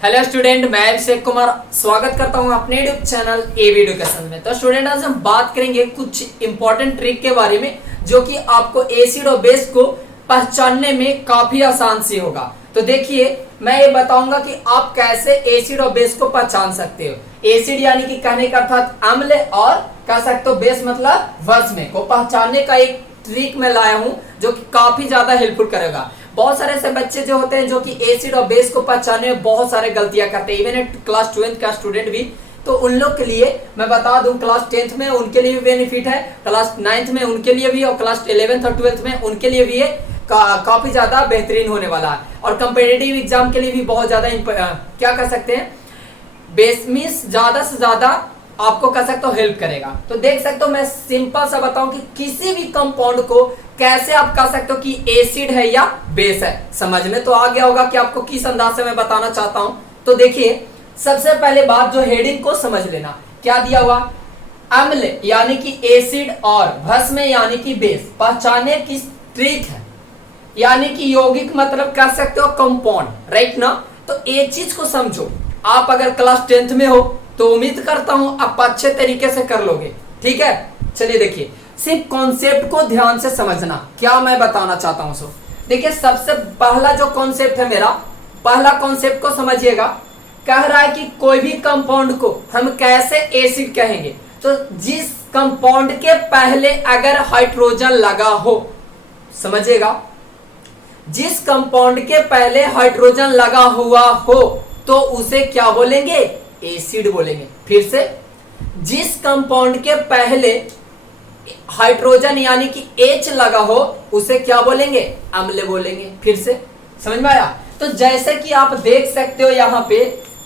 Hello student, मैं अभिषेक कुमार स्वागत करता हूं अपने यूट्यूब चैनल एबी एजुकेशन में। तो स्टूडेंट, आज हम बात करेंगे कुछ इंपॉर्टेंट ट्रिक के बारे में जो कि आपको एसिड और बेस को पहचानने में काफी आसान से होगा। तो देखिए, मैं ये बताऊंगा कि आप कैसे एसिड और बेस को पहचान सकते हो। एसिड यानी कि कहने का अर्थात अम्ल, और कह सकते हो बेस मतलब भस्म को पहचानने का एक ट्रिक मैं लाया हूं जो कि काफी ज्यादा हेल्पफुल करेगा। बहुत सारे ऐसे बच्चे जो होते हैं जो कि एसिड और बेस को पहचानने में बहुत सारे गलतियां करते हैं, इवन क्लास 12th का स्टूडेंट भी। तो उन लोग के लिए मैं बता दूं, क्लास 10th में उनके लिए भी बेनिफिट है, क्लास 9th में उनके लिए भी, और क्लास 11th और 12th में उनके लिए भी ये काफी ज्यादा बेहतरीन होने वाला है। और कंपेटिटिव एग्जाम के लिए भी बहुत ज्यादा क्या कर सकते हैं, बेस मींस ज्यादा से ज्यादा आपको कह सकते हो हेल्प करेगा। तो देख सकते हो, मैं सिंपल सा बताऊं कि किसी भी कंपाउंड को कैसे आप कह सकते हो कि एसिड है या बेस है। समझ में तो आ गया होगा कि आपको किस अंदाज से मैं बताना चाहता हूं। तो देखिए, सबसे पहले बात जो हेडिंग को समझ लेना, क्या दिया हुआ, अम्ल यानी कि एसिड और भस्म यानी कि बेस पहचानने की ट्रिक है, यानी कि यौगिक मतलब कह सकते हो कंपाउंड, राइट ना। तो एक चीज को समझो, आप अगर क्लास 10th में हो तो उम्मीद करता हूं आप अच्छे तरीके से कर लोगे, ठीक है। चलिए देखिए, सिर्फ कॉन्सेप्ट को ध्यान से समझना, क्या मैं बताना चाहता हूं। सो देखिए, सबसे पहला जो कॉन्सेप्ट है मेरा, पहला कॉन्सेप्ट को समझिएगा। कह रहा है कि कोई भी कंपाउंड को हम कैसे एसिड कहेंगे, तो जिस कंपाउंड के पहले अगर हाइड्रोजन लगा हो, समझिएगा, जिस कंपाउंड के पहले हाइड्रोजन लगा हुआ हो तो उसे क्या बोलेंगे, एसिड बोलेंगे। फिर से, जिस कंपाउंड के पहले हाइड्रोजन यानी कि H लगा हो उसे क्या बोलेंगे, अम्ल बोलेंगे। फिर से समझ में आया। तो जैसे कि आप देख सकते हो यहाँ पे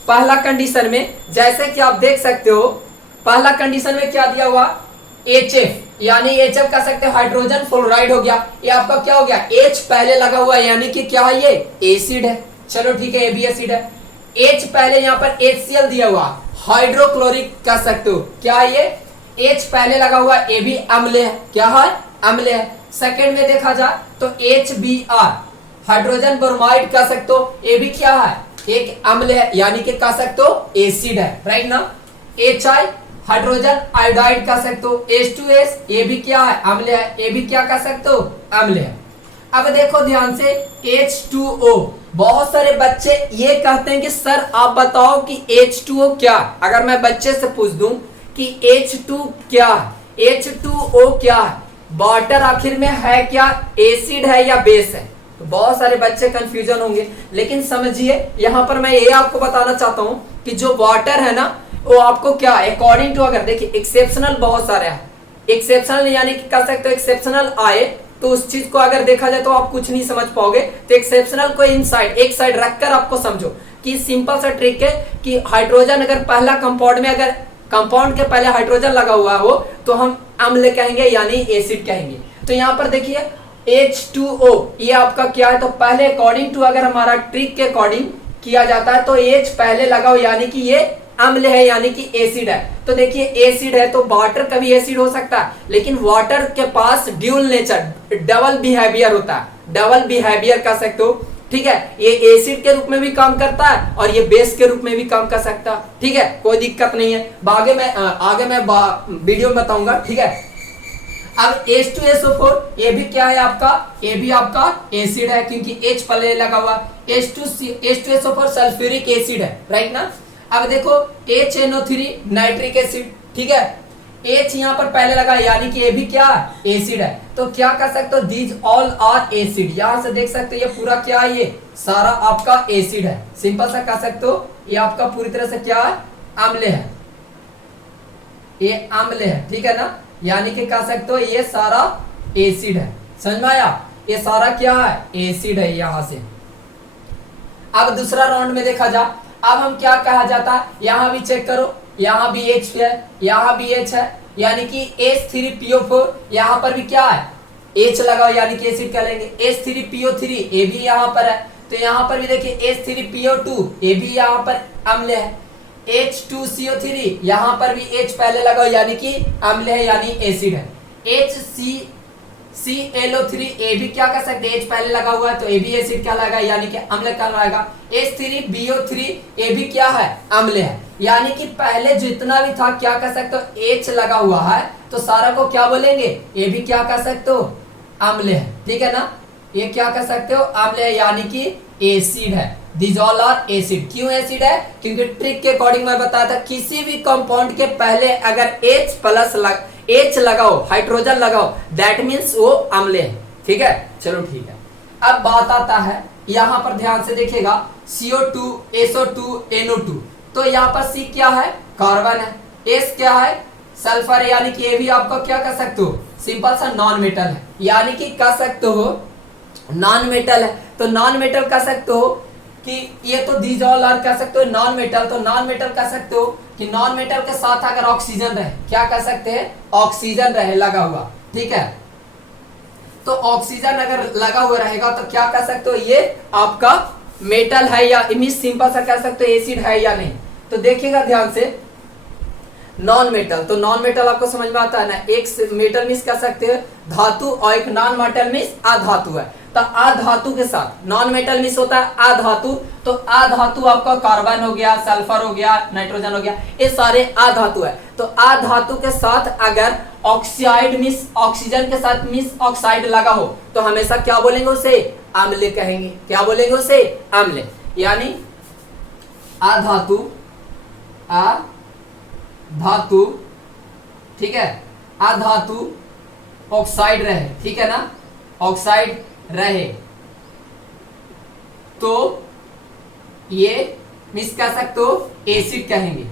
पहला कंडीशन में, जैसे कि आप देख सकते हो पहला कंडीशन में क्या दिया हुआ, HF यानी HF कह सकते हो हाइड्रोजन फ्लोराइड हो गया। ये आपका क्या हो गया, H पहले लगा हुआ है यानी कि क्या है, ये एसिड है। चलो ठीक है, ये भी एसिड है। H पहले यहाँ पर HCl दिया हुआ, हाइड्रोक्लोरिक कह सकते हो, क्या है ये, H पहले लगा हुआ, ये भी अम्ल है, क्या है, अम्ल है। सेकंड में देखा जाए तो HBr हाइड्रोजन ब्रोमाइड कह सकते हो, ये भी क्या है, एक अम्ल है, यानी कि कह सकते हो एसिड है, राइट ना। HI हाइड्रोजन आयोडाइड कह सकते हो, H2S ये भी क्या है, अम्ल है, ये भी क्या कह सकते हो, अम्ल है। अब देखो ध्यान से, H2O, बहुत सारे बच्चे ये कहते हैं कि सर आप बताओ कि H2O क्या। अगर मैं बच्चे से पूछ दूं कि H2 क्या है, H2O क्या है, वाटर आखिर में है क्या, एसिड है या बेस है, तो बहुत सारे बच्चे कंफ्यूजन होंगे। लेकिन समझिए, यहां पर मैं ये आपको बताना चाहता हूं कि जो वाटर है ना, वो आपको क्या, अकॉर्डिंग टू, अगर देखिए एक्सेप्शनल बहुत सारे हैं, एक्सेप्शनल यानी कि कह सकते हो एक्सेप्शनल आए तो उस चीज को अगर देखा जाए तो आप कुछ नहीं समझ पाओगे। तो एक्सेप्शनल को इनसाइड एक साइड रखकर आपको समझो कि सिंपल सा ट्रिक है कि हाइड्रोजन अगर पहला कंपाउंड में, अगर कंपाउंड के पहले हाइड्रोजन लगा हुआ हो तो हम अम्ल कहेंगे यानी एसिड कहेंगे। तो यहाँ पर देखिए H2O ये आपका क्या है, तो पहले अकॉर्डिंग टू अगर हमारा ट्रिक के अकॉर्डिंग किया जाता है तो H पहले लगा हो यानी कि ये अम्ल है यानी कि एसिड है। तो देखिए एसिड है तो वाटर का भी एसिड हो सकता है, लेकिन वाटर के पास ड्यूल नेचर, डबल बिहेवियर होता है, डबल बिहेवियर कह सकते हो, ठीक है। ये एसिड के रूप में भी काम करता है और ये बेस के रूप में भी काम कर सकता है, ठीक है, कोई दिक्कत नहीं है। आगे मैं वीडियो में बताऊंगा, ठीक है। अब H2SO4 ये भी क्या है आपका, ये भी आपका एसिड है क्योंकि H पहले लगा हुआ, H2SO4 सल्फ्यूरिक एसिड है, राइट ना। अब देखो HNO3 नाइट्रिक एसिड, ठीक है, H यहाँ पर पहले लगा यानी कि ये भी क्या है, एसिड है। तो क्या कर सकते हो, दीज ऑल आर एसिड, यहां से देख सकते हो ये पूरा क्या है, ये सारा आपका एसिड है। सिंपल सा कह सकते हो ये आपका पूरी तरह से क्या है, अम्ल है, ये अम्ल है, ठीक है ना, यानी कि कह सकते हो ये सारा एसिड है। समझ में आया, ये सारा क्या है, एसिड है यहां से। अब दूसरा राउंड में देखा जा, अब हम क्या कहा जाता है, यहां भी चेक करो, यहां भी H है, यहां भी H है, यानी कि H3PO4, यहां पर भी क्या है, H लगा हो यानी कि एसिड कह लेंगे। H3PO3 ये भी यहां पर है, तो यहां पर भी देखिए H3PO2 ये भी यहां पर अम्ल है। H2CO3 यहां पर भी H पहले लगा हो यानी कि अम्ल है यानी एसिड है। ClO3 ए भी क्या कर सकते हैं, H पहले लगा हुआ है तो ए भी एसिड कहलाएगा यानी कि अम्ल कहलाएगा। H3BO3 ए भी क्या है, अम्ल है, यानी कि पहले जितना भी था क्या कर सकते हो, H लगा हुआ है तो सारा को क्या बोलेंगे, ये भी क्या कर सकते हो, अम्ल है, ठीक है ना, ये क्या कर सकते हो, अम्ल है यानी कि एसिड है। These all are acid. क्यों एसिड है, क्योंकि ट्रिक के अकॉर्डिंग मैं बताया था किसी भी कंपाउंड के पहले अगर H लगाओ, हाइड्रोजन लगाओ, दैट मीन्स वो अम्ल है, ठीक है। चलो ठीक है, अब बात आता है यहां पर ध्यान से देखिएगा, CO2 SO2 NO2, तो यहाँ पर C क्या है, कार्बन है, S क्या है, सल्फर है, यानी कि ये भी आपको क्या कर सकते हो, सिंपल सा नॉन मेटल है, यानी कि कह सकते हो नॉन मेटल है। तो नॉन मेटल कह सकते हो कि ये तो दीज ऑल आर कह सकते हो नॉन मेटल, तो नॉन मेटल कह सकते हो कि नॉन मेटल के साथ अगर ऑक्सीजन रहे, क्या कह सकते हैं, ऑक्सीजन रहे लगा हुआ, ठीक है। तो ऑक्सीजन अगर लगा हुआ रहेगा तो क्या कह सकते हो, ये आपका मेटल है या इमिस सिंपल सा कह सकते हो एसिड है या नहीं। तो देखिएगा ध्यान से, नॉन मेटल, तो नॉन मेटल आपको समझ में आता है ना, एक मेटल मीन्स कह सकते हैं धातु और एक नॉन मेटल मीन्स अधातु है। तो अधातु के साथ नॉन मेटल मीन्स होता है अधातु, तो अधातु आपका कार्बन हो गया, सल्फर हो गया, नाइट्रोजन हो गया, ये सारे अधातु है। तो अधातु के साथ अगर ऑक्साइड मीन्स ऑक्सीजन के साथ मीन्स ऑक्साइड लगा हो तो हमेशा क्या बोलेंगे उसे, अम्ल कहेंगे। क्या बोलेंगे उसे, अम्ल, यानी अधातु धातु, ठीक है, अधातु ऑक्साइड रहे, ठीक है ना, ऑक्साइड रहे तो ये मिस कह सकते हो एसिड कहेंगे।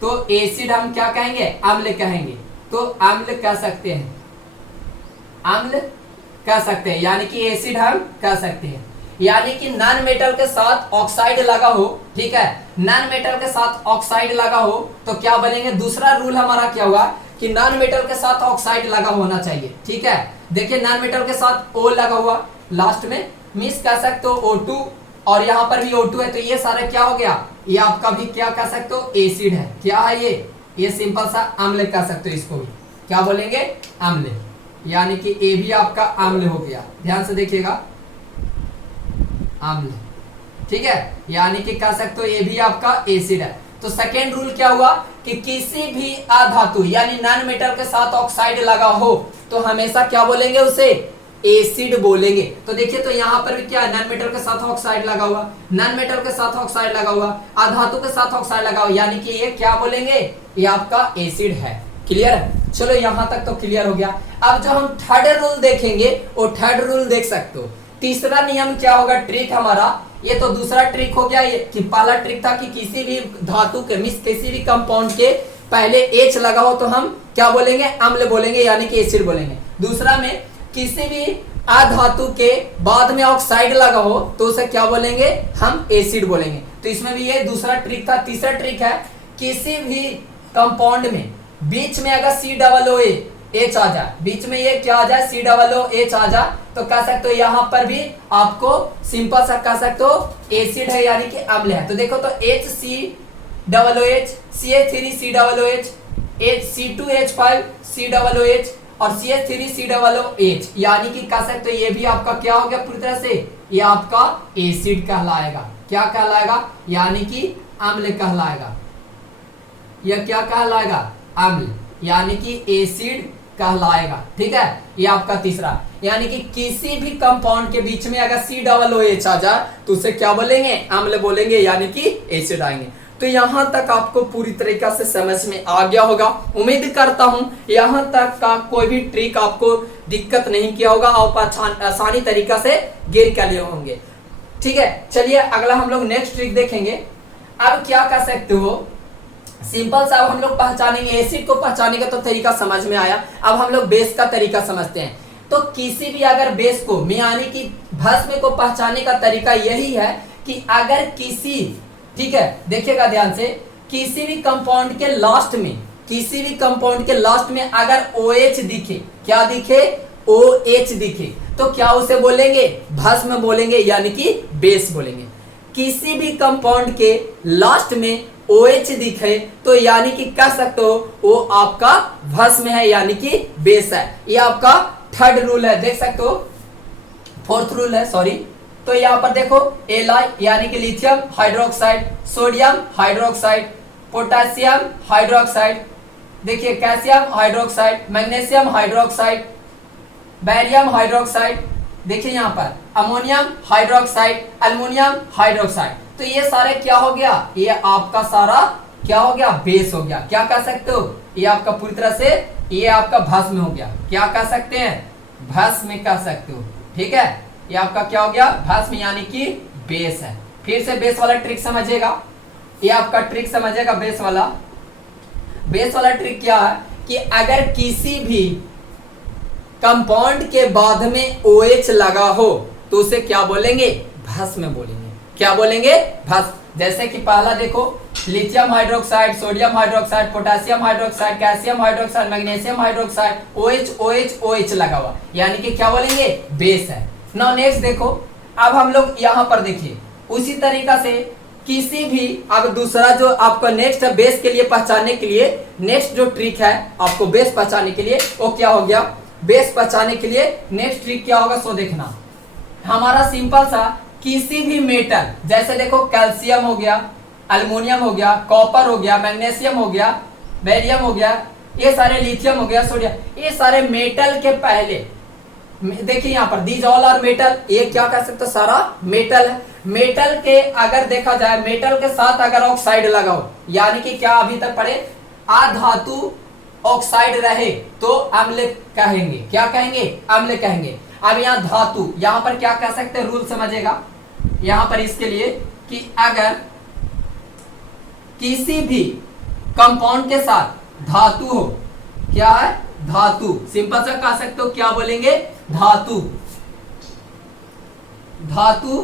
तो एसिड हम क्या कहेंगे, अम्ल कहेंगे। तो अम्ल कह सकते हैं, अम्ल कह सकते हैं, यानी कि एसिड हम कह सकते हैं। यानी कि नॉन मेटल के साथ ऑक्साइड लगा हो, ठीक है, नॉन मेटल के साथ ऑक्साइड लगा हो तो क्या बनेंगे, दूसरा रूल हमारा क्या हुआ कि नॉन मेटल के साथ ऑक्साइड लगा होना चाहिए, ठीक है। देखिए नॉन मेटल के साथ O लगा हुआ लास्ट में, मिस कह सकते हो O2, और यहाँ पर भी O2 है, तो ये सारा क्या हो गया, ये आपका भी क्या कह सकते हो, एसिड है। क्या है ये सिंपल सा अम्ल कह सकते हो, इसको भी क्या बोलेंगे, अम्ल, यानी कि ए भी आपका अम्ल हो गया। ध्यान से देखिएगा, अम्ल, ठीक है, यानी कि कह सकते हो ये भी आपका एसिड है। तो सेकेंड रूल क्या हुआ कि किसी भी अधातु यानी नॉन मेटल के साथ ऑक्साइड लगा हो तो हमेशा क्या बोलेंगे उसे, एसिड बोलेंगे। तो देखिए तो यहाँ पर भी क्या है, नॉन मेटल के साथ ऑक्साइड लगा हुआ, नॉन मेटल के साथ ऑक्साइड लगा हुआ, अधातु के साथ ऑक्साइड लगा हुआ, यानी कि ये क्या बोलेंगे, ये आपका एसिड है। क्लियर है, चलो यहाँ तक तो क्लियर हो गया। अब जो हम थर्ड रूल देखेंगे वो थर्ड रूल देख सकते हो। तीसरा नियम क्या होगा, ट्रिक हमारा, ये तो दूसरा ट्रिक हो गया, ये कि पहला ट्रिक था कि किसी भी धातु के मिस किसी भी कंपाउंड के पहले H लगा हो तो हम क्या बोलेंगे, अम्ल बोलेंगे, यानी कि एसिड बोलेंगे। दूसरा में किसी भी अधातु के बाद में ऑक्साइड लगा हो तो उसे क्या बोलेंगे, हम एसिड बोलेंगे। तो इसमें भी ये दूसरा ट्रिक था। तीसरा ट्रिक है किसी भी कंपाउंड में बीच में अगर COOH आ जाए, बीच में ये क्या आ जाए, COOH आ जाए तो कह सकते हो यहाँ पर भी आपको सिंपल सा कह सकते हो एसिड है, यानी कि अम्ल है। तो देखो तो HCOOH, CH3COOH, C2H5COOH और CH3COOH, यानी कि कह सकते हो ये भी आपका क्या हो गया पूरी तरह से, ये आपका एसिड कहलाएगा। क्या कहलाएगा, यानी कि अम्ल कहलाएगा। यह क्या कहलाएगा, अम्ल, यानी कि एसिड कहलाएगा। ठीक है, ये आपका तीसरा, यानी कि किसी भी कंपाउंड के बीच में अगर COOH आ जाए तो उसे क्या बोलेंगे, अम्ल बोलेंगे, यानी कि एसिड आएंगे। तो यहां तक आपको पूरी तरीके से समझ में आ गया होगा। उम्मीद करता हूं यहां तक का कोई भी ट्रिक आपको दिक्कत नहीं किया होगा और आसानी तरीका से गिर कर लिए होंगे। ठीक है, चलिए अगला हम लोग नेक्स्ट ट्रिक देखेंगे। अब क्या कर सकते हो, सिंपल सा हम लोग पहचानेंगे, एसिड को पहचानने का तो तरीका समझ में आया। अब हम लोग बेस का तरीका समझते हैं। तो किसी भी अगर बेस को यानी कि भस्म को पहचानने का तरीका यही है कि अगर किसी, ठीक है देखिएगा ध्यान से, किसी भी कंपाउंड के लास्ट में, किसी भी कंपाउंड के लास्ट में अगर OH दिखे, क्या दिखे, OH दिखे, तो क्या उसे बोलेंगे, भस्म बोलेंगे, यानी कि बेस बोलेंगे। किसी भी कंपाउंड के लास्ट में OH दिखे तो यानी कि कह सकते हो वो आपका भस्म है, यानी कि बेस है। ये आपका थर्ड रूल है, देख सकते हो, फोर्थ रूल है सॉरी। तो यहाँ पर देखो Li यानी कि lithium hydroxide, sodium hydroxide, potassium hydroxide, देखिए calcium hydroxide, magnesium hydroxide, barium hydroxide, देखिए यहाँ पर अमोनियम हाइड्रोक्साइड, एल्युमिनियम हाइड्रोक्साइड। तो ये सारे क्या हो गया, ये आपका सारा क्या हो गया, बेस हो गया। क्या कह सकते हो, ये आपका पूरी तरह से ये आपका भस्म हो गया। क्या कह सकते हैं, भस्म कह सकते हो, ठीक है। ये आपका क्या हो गया, भस्म यानी कि बेस है। फिर से बेस वाला ट्रिक समझिएगा, ये आपका ट्रिक समझिएगा बेस वाला। बेस वाला ट्रिक क्या है कि अगर किसी भी कंपाउंड के बाद में OH लगा हो तो उसे क्या बोलेंगे, भस्म बोलेंगे। क्या बोलेंगे, भस्म। जैसे कि पहला देखो lithium hydroxide, sodium hydroxide, potassium hydroxide, calcium hydroxide, magnesium hydroxide, OH OH OH लगा हुआ, यानी कि क्या बोलेंगे, बेस है। नाउ नेक्स्ट देखो, अब हम लोग यहाँ पर देखिए उसी तरीका से किसी भी, अब दूसरा जो आपका नेक्स्ट है बेस के लिए पहचानने के लिए, नेक्स्ट जो ट्रिक है आपको बेस पहचानने के लिए वो क्या हो गया, बेस पहचानने के लिए नेक्स्ट ट्रिक क्या होगा सो देखना। हमारा सिंपल सा किसी भी मेटल, जैसे देखो कैल्शियम हो गया, एल्युमिनियम हो गया, कॉपर हो गया, मैग्नीशियम हो गया, बेरियम हो गया, ये सारे लिथियम हो गया, सोडियम, ये सारे मेटल के पहले देखिए यहाँ पर दीज ऑल आर मेटल, ये क्या कह सकते हो, सारा मेटल है। मेटल के अगर देखा जाए मेटल के साथ अगर ऑक्साइड लगाओ, यानी कि क्या अभी तक पढ़े, अधातु ऑक्साइड रहे तो अम्ल कहेंगे। क्या कहेंगे, अम्ल कहेंगे। अब यहाँ धातु, यहाँ पर क्या कह सकते हैं, रूल समझेगा यहाँ पर इसके लिए कि अगर किसी भी कंपाउंड के साथ धातु हो, क्या है, धातु, सिंपल सा कह सकते हो, क्या बोलेंगे, धातु। धातु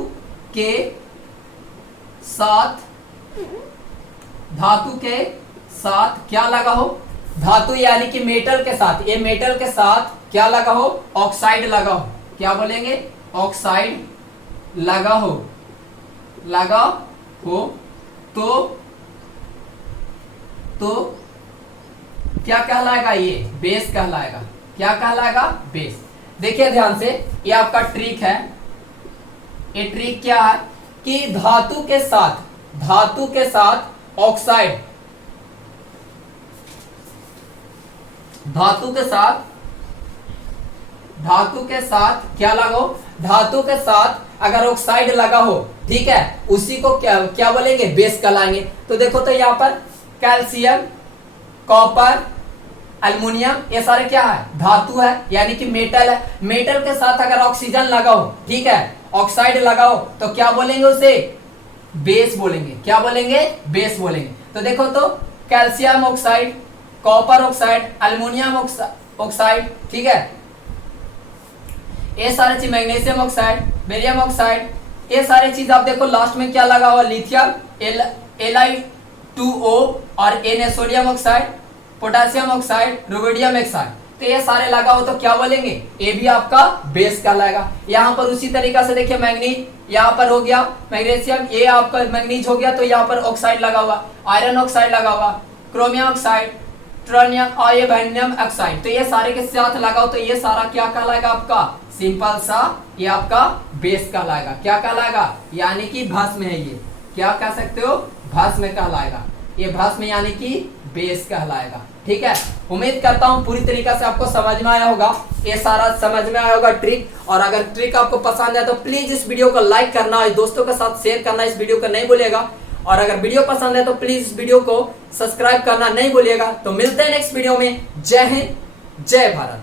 के साथ, धातु के साथ क्या लगा हो, धातु यानी कि मेटल के साथ, ये मेटल के साथ क्या लगा हो, ऑक्साइड लगा हो। क्या बोलेंगे, ऑक्साइड लगा हो, लगा हो तो क्या कहलाएगा, ये बेस कहलाएगा। क्या कहलाएगा, बेस। देखिए ध्यान से, ये आपका ट्रिक है। ये ट्रिक क्या है कि धातु के साथ ऑक्साइड, धातु के साथ क्या लगा हो, धातु के साथ अगर ऑक्साइड लगा हो, ठीक है, उसी को क्या बोलेंगे, बेस कहलाएंगे। तो देखो तो यहाँ पर कैल्शियम, कॉपर, एल्युमिनियम, ये सारे क्या है, धातु है, यानी कि मेटल है। मेटल के साथ अगर ऑक्सीजन लगा हो, ठीक है, ऑक्साइड लगा हो, तो क्या बोलेंगे उसे, बेस बोलेंगे। क्या बोलेंगे, बेस बोलेंगे। तो देखो तो calcium oxide, copper oxide, aluminium oxide, ठीक है, ये सारे चीज, मैग्नीशियम ऑक्साइड, बेरियम ऑक्साइड, ये सारे चीज आप देखो लास्ट में क्या लगा हुआ, लिथियम, Li2O और Na sodium oxide, potassium oxide, rubidium oxide, तो ये सारे लगा हो तो क्या बोलेंगे, ये भी आपका बेस कहलाएगा। यहाँ पर उसी तरीका से देखिए मैग्नीज, यहाँ पर हो गया मैग्नीशियम, ये आपका मैग्नीज हो गया, तो यहाँ पर ऑक्साइड लगा हुआ, आयरन ऑक्साइड लगा हुआ, क्रोमियम ऑक्साइड, ट्रोनियम और ये वैंडियम ऑक्साइड, तो ये सारे के साथ लगाओ तो ये सारा क्या कहलाएगा, आपका सिंपल सा ये आपका बेस कहलाएगा। क्या कहलाएगा, यानी कि भस्म है, ये क्या कह सकते हो, भस्म कहलाएगा। ये भस्म यानी कि बेस कहलाएगा। ठीक है, उम्मीद करता हूँ पूरी तरीके से आपको समझ में आया होगा, ये सारा समझ में आया होगा ट्रिक। और अगर ट्रिक आपको पसंद आए तो प्लीज इस वीडियो को लाइक करना और दोस्तों के साथ शेयर करना इस वीडियो को नहीं भूलिएगा। और अगर वीडियो पसंद है तो प्लीज इस वीडियो को सब्सक्राइब करना नहीं भूलिएगा। तो मिलते हैं नेक्स्ट वीडियो में। जय हिंद, जय भारत।